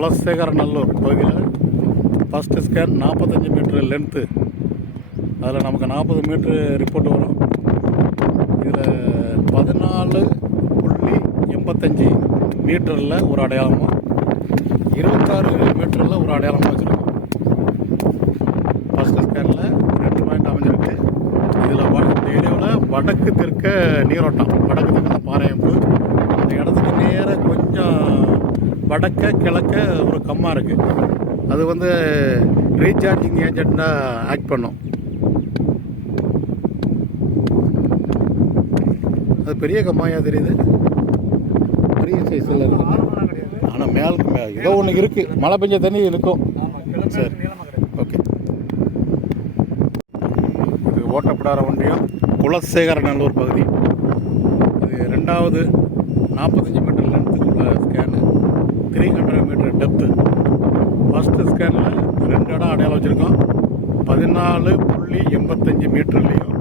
குலசேகரநல்லூர் பகுதியில் first scan நாற்பத்தஞ்சு metre length அதில் நமக்கு நாற்பது மீட்ரு ரிப்போர்ட் வரும். இதில் பதினாலு புள்ளி எண்பத்தஞ்சு மீட்டரில் ஒரு அடையாளமும் இருபத்தாறு மீட்டரில் ஒரு அடையாளமும் வச்சுருக்கோம். ஃபஸ்ட்டு ஸ்கேனில் ரெண்டு பாயிண்ட் அமைஞ்சிருக்கு. இதில் வட இந்த ஏரியாவில் வடக்கு தெற்க நீரோட்டம் வடக்கு தெற்க பாறையம்பு. அந்த இடத்துக்கு நேராக கொஞ்சம் வடக்க கிழக்க ஒரு கம்மா இருக்குது அது வந்து ரீசார்ஜிங் ஏஜெண்ட்டாக ஆக்ட் பண்ணும். அது பெரிய கம்மாயாக தெரியுது? பெரிய சைஸில் இருக்குது ஆனால் மேலுக்கு மே ஏதோ ஒன்று இருக்குது மழை பெஞ்ச தண்ணி இருக்கும். சரி. ஓகே. இது ஓட்டப்படார ஒன்றியம் குலசேகரநல்லூர் பகுதி. இது ரெண்டாவது நாற்பத்தஞ்சு metre லென்த்துக்குள்ள scan three hundred metre depth first ஸ்கேனில் ரெண்டு இடம் அடையாளம் வச்சுருக்கோம். பதினாலு புள்ளி எண்பத்தஞ்சு மீட்டர்லேயும்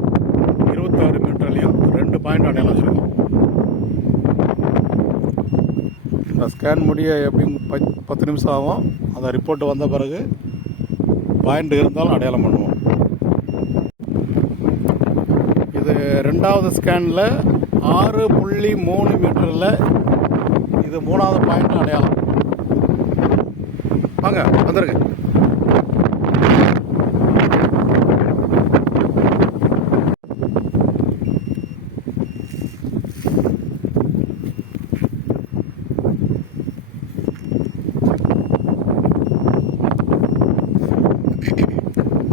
இருபத்தாறு மீட்டர்லேயும் ரெண்டு பாயிண்ட் அடையாளம் வச்சுருக்கோம். இந்த ஸ்கேன் முடிய எப்படியும் பத் பத்து நிமிஷம் ஆகும். அந்த ரிப்போர்ட் வந்த பிறகு பாயிண்ட் இருந்தாலும் அடையாளம் பண்ணுவோம். இது ரெண்டாவது ஸ்கேனில் ஆறு புள்ளி மூணு மீட்டரில் இது மூணாவது பாயிண்ட் அடையாளம். வாங்க வந்துருங்க.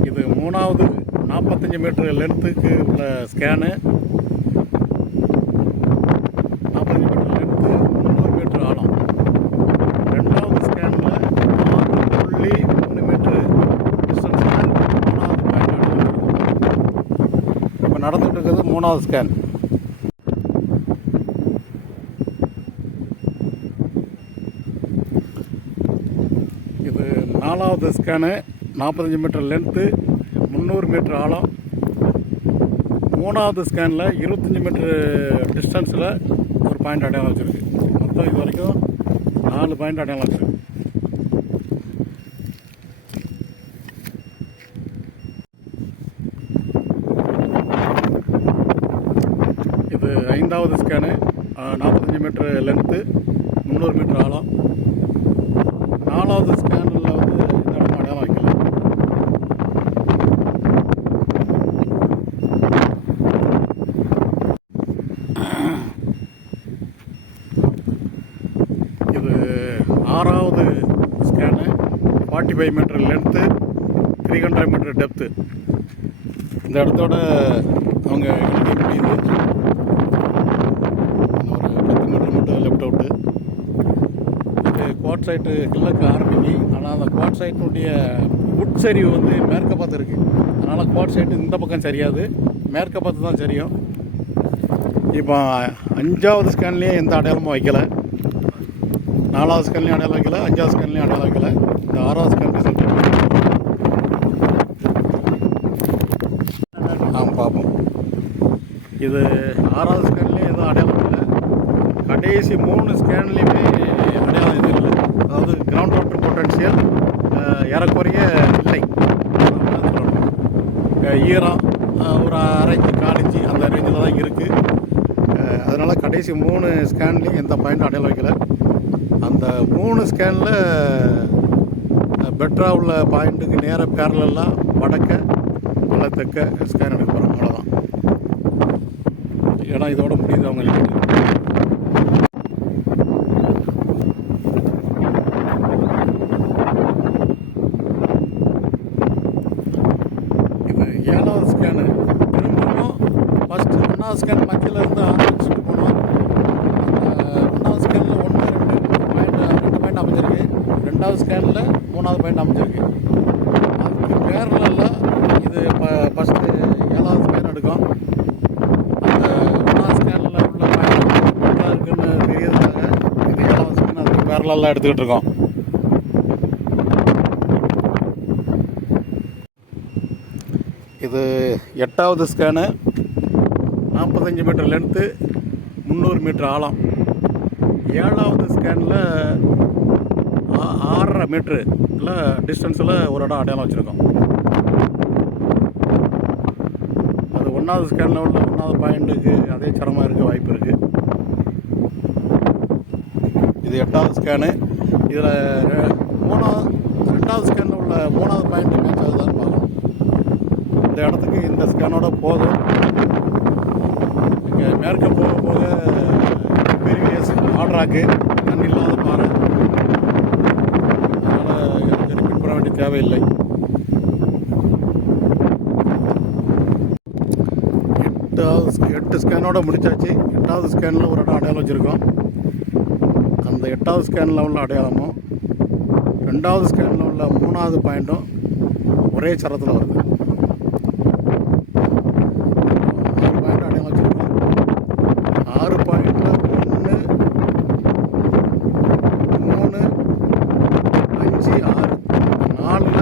இது மூணாவது நாற்பத்தஞ்சு மீட்டர் லென்த்துக்கு உள்ள ஸ்கேனு நாற்பத்தஞ்சு மீட்டர் லென்த்து முந்நூறு மீட்டர் ஆழம் ரெண்டாவது ஸ்கேனில் ஆறு புள்ளி மூணு மீட்டர் டிஸ்டன்ஸில் மூணாவது பாயிண்ட் இப்போ நடந்துகிட்டு இருக்கிறது மூணாவது ஸ்கேன் இது நாலாவது ஸ்கேனு நாற்பத்தஞ்சு மீட்டர் லென்த்து முந்நூறு மீட்டர் ஆழம். மூணாவது ஸ்கேனில் இருபத்தஞ்சி மீட்டர் டிஸ்டன்ஸில் ஒரு பாயிண்ட் அடையாளம் வச்சுருக்கு. மொத்தம் இது வரைக்கும் நாலு பாயிண்ட் அடையாளம் வச்சுருக்கு. இது ஐந்தாவது ஸ்கேனு நாற்பத்தஞ்சு மீட்ரு லென்த்து முந்நூறு மீட்ரு ஆழம். நாலாவது ஸ்கேனில் வந்து இந்த இடம் அடையாளம் வைக்கல இது ஆறாவது scan forty five metre length three hundred metre depth இந்த இடத்தோட அவங்க எழுதி முடியுது இன்னும் ஒரு பத்து மீட்டர் மட்டும் லெஃப்ட் அவுட்டு குவாட்சைட்டு கிழக்கு ஆரம்பிக்கு ஆனால் அந்த குவாட் சைட்டினுடைய உட்சரிவு வந்து மேற்க பார்த்து இருக்குது அதனால் குவாட்சைட்டு இந்த பக்கம் சரியாது. மேற்க பார்த்து தான் சரியும். இப்போ அஞ்சாவது ஸ்கேன்லேயே எந்த அடையாளமும் வைக்கல. நாலாவது ஸ்கேன்லேயும் அடையாளம் வைக்கல அஞ்சாவது ஸ்கேன்லேயும் அடையாளம் வைக்கல. இந்த ஆறாவது ஸ்கேன் ரிசல்ட் ஆமாம் பார்ப்போம். இது ஆறாவது ஸ்கேன்லேயும் எதுவும் அடையாளம் இல்லை கடைசி மூணு ஸ்கேன்லேயுமே அதாவது கிரவுண்ட் வாட்டர் பொட்டன்ஷியல் ஏறக்குறைய இல்லை. ஈரம் ஒரு அரைஞ்சு காலிஞ்சு அந்த ரேஞ்சில் தான் இருக்குது அதனால் கடைசி மூணு ஸ்கேன்லேயும் எந்த பாயிண்ட்டும் அடையாளம் வைக்கல. அந்த மூணு ஸ்கேனில் பெட்டராக உள்ள பாயிண்ட்டுக்கு நேராக பேரலெல்லாம் வடக்க நல்ல தெற்க ஸ்கேன் எடுக்க போகிறோம் அவ்வளோதான் ஏன்னா இதோட முடியுது அவங்களுக்கு இது ஏழாவது ஸ்கேனு திரும்பவும் ஃபஸ்ட்டு ஒன்றாவது ஸ்கேன் மத்தியில் இருந்து ஆரம்பிச்சுட்டு போனோம். ரெண்டாவது ஒன்றாவது ஸ்கேனில் ஒன்று ரெண்டு பாயிண்ட் ரெண்டு பாயிண்ட் அமைஞ்சிருக்கு. ரெண்டாவது ஸ்கேனில் மூணாவது பாயிண்ட் அமைஞ்சிருக்கு. அதுக்கு பேரலில் இது இப்போ ஃபஸ்ட்டு ஏழாவது ஸ்கேன் எடுக்கும். அந்த ஒன்றாவது ஸ்கேனில் உள்ள பாயிண்ட் இருக்குன்னு தெரியறதுக்காக இது ஏழாவது ஸ்கேன் அதுக்கு பேரலெல்லாம் எடுத்துக்கிட்டு இருக்கோம். இது எட்டாவது ஸ்கேனு நாற்பத்தஞ்சு மீட்டர் லென்த்து முந்நூறு மீட்டர் ஆழம். ஏழாவது ஸ்கேனில் ஆ- ஆறரை இல்லை டிஸ்டன்ஸில் ஒரு இடம் அடையாளம் வச்சுருக்கோம். அது ஒன்றாவது ஸ்கேனில் உள்ள ஒன்றாவது பாயிண்ட்டுக்கு அதே சிரமம் இருக்க வாய்ப்பு இருக்குது இது எட்டாவது ஸ்கேனு இதில் மூணாவது ரெண்டாவது ஸ்கேனில் உள்ள மூணாவது பாயிண்ட் மேட்ச் ஆகுது. இந்த இடத்துக்கு இந்த ஸ்கேனோட போதும். இங்கே மேற்க போக போக பெரிய ஆர்டராக்கு தண்ணி இல்லாத பாறை. அதனால் ரிப்பீட் பண்ண வேண்டிய தேவையில்லை. எட்டாவது எட்டு ஸ்கேனோட முடிச்சாச்சு. எட்டாவது ஸ்கேனில் ஒரு இடம் அடையாளம் வச்சுருக்கோம். அந்த எட்டாவது ஸ்கேனில் உள்ள அடையாளமும் ரெண்டாவது ஸ்கேனில் உள்ள மூணாவது பாயிண்ட்டும் ஒரே சரத்தில் வருது ஆறு பாயிண்ட் அடையாளம் வச்சுருக்கோம் ஆறு பாயிண்டில் ஒன்று மூணு அஞ்சு ஆறு நாலில்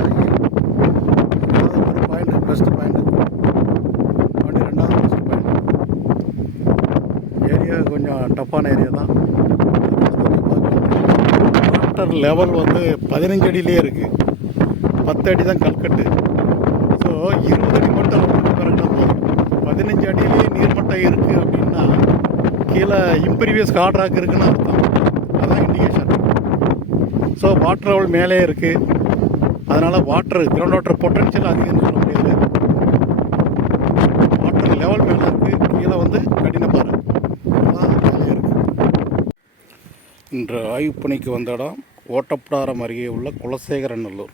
அதாவது ஒரு பாயிண்ட் பெஸ்ட் பாயிண்ட் வண்டி ரெண்டாவது பெஸ்ட் பாயிண்ட் ஏரியா கொஞ்சம் டஃப்பான ஏரியா தான். வாட்டர் லெவல் வந்து பதினஞ்சு அடியிலே இருக்குது பத்து அடி தான் கல்கட்டு. ஸோ இருபது அடி மட்டும் கரெக்டாக போதும். பதினஞ்சு அடியிலேயே நீர்மட்டம் இருக்குது அப்படின்னா கீழே இம்ப்ரீவியஸ் காட்ராக் இருக்குன்னு அர்த்தம். அதுதான் இண்டிகேஷன் ஸோ வாட்டர் லெவல் மேலே இருக்குது அதனால் வாட்டர் கிரவுண்ட் வாட்டர் பொட்டன்ஷியல் அதிகம்னு சொல்ல முடியாது. வாட்டர் லெவல் மேலே இருக்குது கீழே வந்து கடினப்பாறை அதான் அது மேலே இருக்குது இன்று ஆய்வு பணிக்கு வந்த இடம் ஓட்டப்படாரம் அருகே உள்ள குலசேகரநல்லூர்.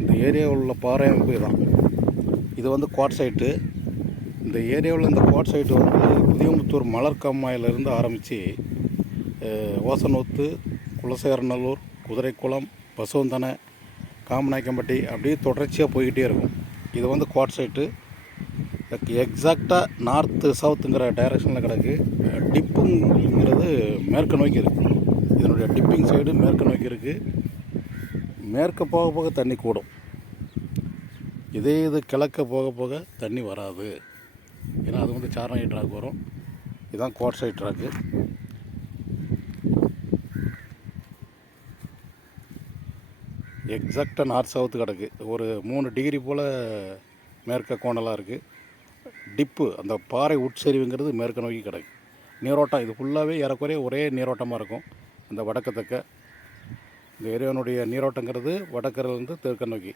இந்த ஏரியாவில் உள்ள பாறை அமைப்பு தான் இது வந்து குவாட் சைட்டு. இந்த ஏரியாவில் இந்த குவாட் சைட்டு வந்து புதியமுத்தூர் மலர்கம்மாயிலிருந்து ஆரம்பித்து ஓசனூத்து குலசேகரநல்லூர் குதிரைக்குளம் பசுவந்தனை காமநாயக்கம்பட்டி அப்படியே தொடர்ச்சியாக போய்கிட்டே இருக்கும். இது வந்து குவாட் சைட்டு. எக்ஸாக்டாக நார்த்து சவுத்துங்கிற டைரக்ஷனில் கிடக்கு. டிப்புங்கிறது மேற்க நோக்கி இருக்குது இதனுடைய டிப்பிங் சைடு மேற்க நோக்கி இருக்குது மேற்க போக போக தண்ணி கூடும். இதே இது கிழக்க போக போக தண்ணி வராது. ஏன்னா அது வந்து சாரணை ட்ராக் வரும். இதுதான் கோட் சைட் ட்ராக்கு. எக்ஸாக்டாக நார்த் சவுத்து கிடக்கு. ஒரு மூணு டிகிரி போல் மேற்க கோணலாக இருக்குது டிப்பு அந்த பாறை உட்சரிவுங்கிறது மேற்க நோக்கி கிடக்கு. நீரோட்டம் இது ஃபுல்லாகவே ஏறக்குறைய ஒரே நீரோட்டமாக இருக்கும். இந்த வடக்கு தெற்க. இந்த ஏரியாவினுடைய நீரோட்டங்கிறது வடக்கரையிலேருந்து தெற்க நோக்கி.